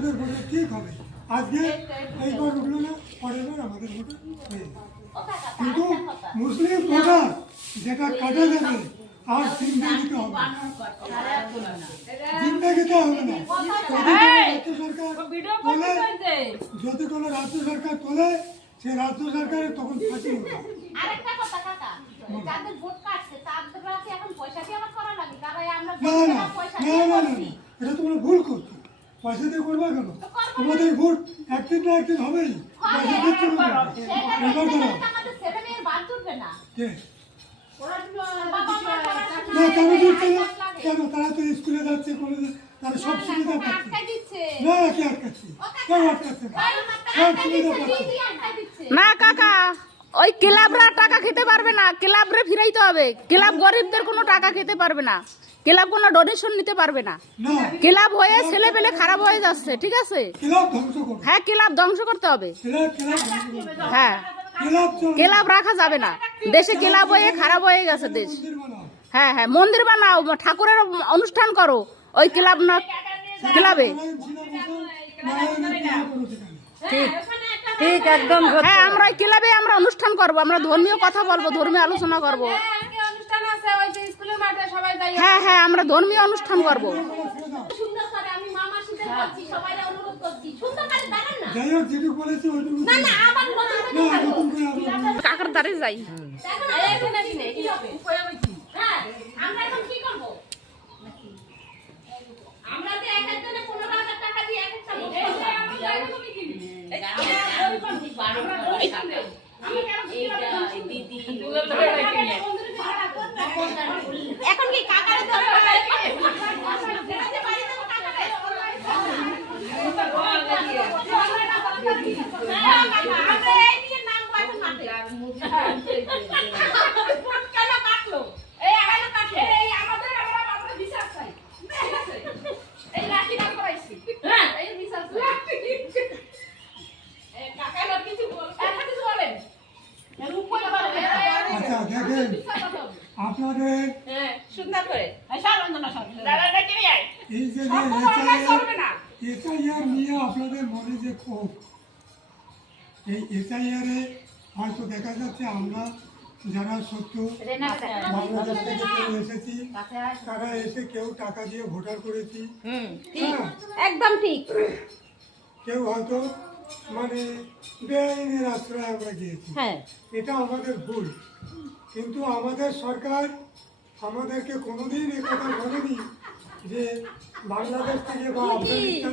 আমাদের ভোটে ঠিক হবে। আজকে এইবার উঠলো না, পরের বার আমাদের ভোটে হয়ে যাবে। কিন্তু মুসলিম ভোটার যেটা কাটা যাবে আর জিন্দাগিতে হবে না, জিন্দাগিতে হবে না। যদি কোনো রাজ্য সরকার তোলে সে রাজ্য সরকারের তখন ফাঁসি হবে। আরেকটা কথা কাকা, যাদের ভোট কাটছে তাদের কি এখন পয়সা দিয়ে আবার করা লাগে? কারণ আমরা না না না না না, এটা তোমরা ভুল করছো। পয়সা দিয়ে করবা কেন? তোমাদের ভোট একদিন না একদিন হবেই। পয়সা দিচ্ছ না, এবার ধরো আমাদের ছেলে মেয়ের বাদ তুলবে না। কে বাবা মা না কেন দিচ্ছে না? কেন? তারা তো স্কুলে যাচ্ছে, কলেজে, তারা সব সুবিধা পাচ্ছে। আটকাই দিচ্ছে। না কে আটকাচ্ছে? কেউ আটকাচ্ছে না, সব সুবিধা পাচ্ছে। আটকাই দিচ্ছে। না কাকা, ওই ক্লাবরা টাকা খেতে পারবে না, ক্লাবরে ফিরাইতে হবে। ক্লাব গরিবদের কোনো টাকা খেতে পারবে না, ক্লাব কোনো ডোনেশন নিতে পারবে না। না ক্লাব হয়ে ছেলে পেলে খারাপ হয়ে যাচ্ছে, ঠিক আছে? ক্লাব ধ্বংস করো, হ্যাঁ, ক্লাব ধ্বংস করতে হবে। ক্লাব ধ্বংস করো। হ্যাঁ, ক্লাব চলবে না। ক্লাব রাখা যাবে না, দেশে ক্লাব হয়ে খারাপ হয়ে গেছে দেশ। মন্দির বানাও। হ্যাঁ হ্যাঁ, মন্দির বানাও, ঠাকুরের অনুষ্ঠান করো ওই ক্লাব না, ক্লাবে। নারায়ণ ছিলা বসো, নারায়ণের পূজা করো সেখানে। ঠিক একদম। হ্যাঁ, আমরা ওই ক্লাবে আমরা অনুষ্ঠান করব, আমরা ধর্মীয় কথা বলবো, ধর্মীয় আলোচনা করব। অনুষ্ঠান আছে ওই যে স্কুলের মাঠে সবাই যাই। হ্যাঁ হ্যাঁ, আমরা ধর্মীয় অনুষ্ঠান করব। সুন্দর করে আমি মামার সাথে বলছি, সবাইকে অনুরোধ করছি সুন্দর করে দাঁড়ান না। যাই হোক যেটুকু বলেছি ওইটুকু না না আবার নতুন না, নতুন করে আবার কাকার দ্বারে যাই। দেখো না এখানে কিনে কি হবে? হ্যাঁ, আমরা এখন কি করব? আমরা যে এক একজনে 15,000 টাকা দিয়ে এক একটা লোক আমরা এরকমই কিনি। এখন কি কাকারে ধরে আচ্ছা দেখেন আপনাদের সুন্দর করে এই যে এসআইআর নিয়ে আপনাদের মনে যে ক্ষোভ, এই এসআইআরে হয়তো দেখা যাচ্ছে আমরা যারা সত্য বাংলাদেশ থেকে কেউ এসেছি তারা এসে কেউ টাকা দিয়ে ভোটার করেছি, হ্যাঁ, একদম ঠিক। কেউ হয়তো মানে বেআইনের আশ্রয়ে আমরা গিয়েছি, হ্যাঁ এটা আমাদের ভুল। কিন্তু আমাদের সরকার আমাদেরকে কোনোদিন একথা বলেনি যে বাংলাদেশ থেকে বা আফগানিস্তান